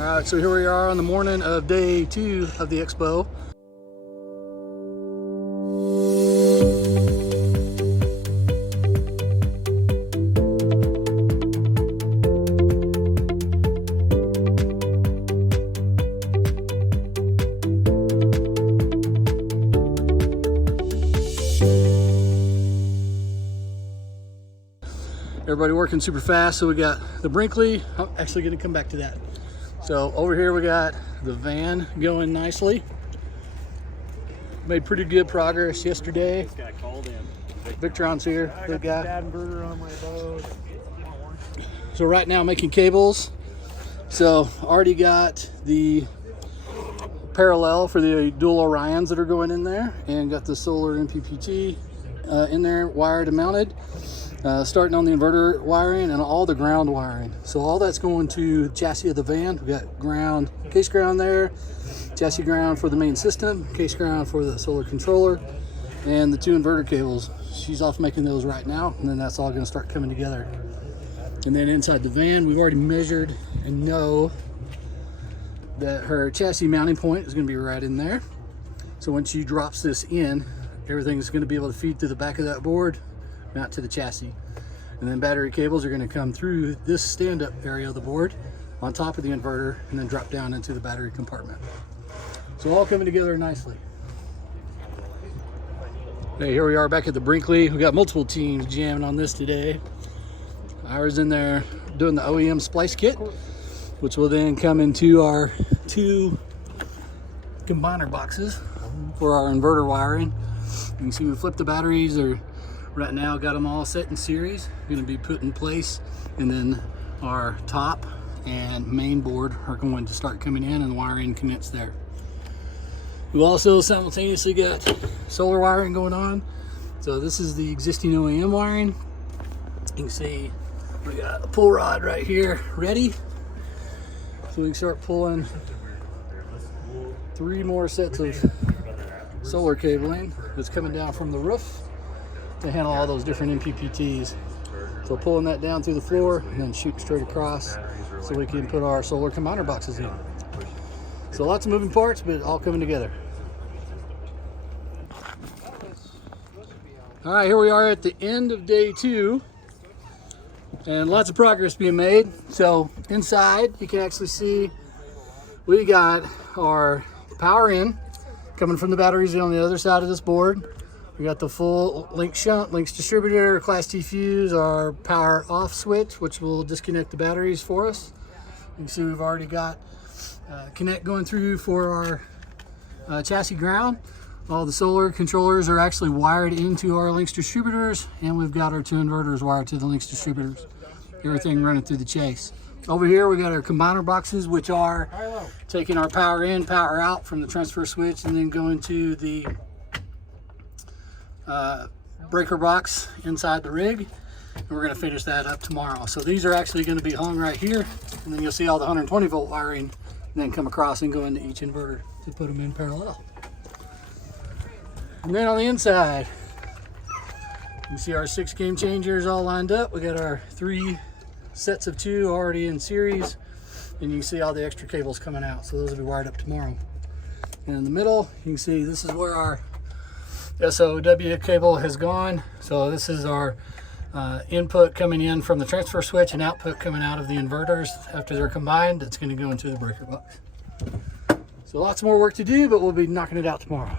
All right, so here we are on the morning of day 2 of the expo. Everybody working super fast. So we got the Brinkley. I'm actually going to come back to that. So over here we got the van going nicely. Made pretty good progress yesterday. Victron's here. Good guy. So right now making cables. So already got the parallel for the dual Orions that are going in there, and got the solar MPPT in there wired and mounted. Starting on the inverter wiring and all the ground wiring. So all that's going to the chassis of the van. We've got ground, case ground there, chassis ground for the main system, case ground for the solar controller, and the 2 inverter cables. She's off making those right now, and then that's all going to start coming together. And then inside the van, we've already measured and know that her chassis mounting point is going to be right in there. So when she drops this in, everything's going to be able to feed through the back of that board, mount to the chassis. And then battery cables are going to come through this stand-up area of the board on top of the inverter and then drop down into the battery compartment. So all coming together nicely. Hey, here we are back at the Brinkley. We got multiple teams jamming on this today. Ours in there doing the OEM splice kit, which will then come into our 2 combiner boxes for our inverter wiring. You can see we flipped the batteries. Right now got them all set in series, going to be put in place, and then our top and main board are going to start coming in and the wiring commence there. We've also simultaneously got solar wiring going on. So this is the existing OEM wiring. You can see we got a pull rod right here ready, so we can start pulling 3 more sets of solar cabling that's coming down from the roof to handle all those different MPPTs. So pulling that down through the floor and then shooting straight across so we can put our solar combiner boxes in. So lots of moving parts, but all coming together. All right, here we are at the end of day 2, and lots of progress being made. So inside you can actually see we got our power in coming from the batteries on the other side of this board. We got the full link shunt, links distributor, Class T fuse, our power off switch, which will disconnect the batteries for us. You can see we've already got connect going through for our chassis ground. All the solar controllers are actually wired into our links distributors, and we've got our 2 inverters wired to the links distributors. Everything running through the chase. Over here we got our combiner boxes, which are taking our power in, power out from the transfer switch, and then going to the breaker box inside the rig, and we're going to finish that up tomorrow. So these are actually going to be hung right here, and then you'll see all the 120 volt wiring and then come across and go into each inverter to put them in parallel. And then on the inside you can see our 6 game changers all lined up. We got our 3 sets of 2 already in series, and you can see all the extra cables coming out, so those will be wired up tomorrow. And in the middle you can see this is where our SOW cable has gone. So this is our input coming in from the transfer switch and output coming out of the inverters. After they're combined, it's going to go into the breaker box. So lots more work to do, but we'll be knocking it out tomorrow.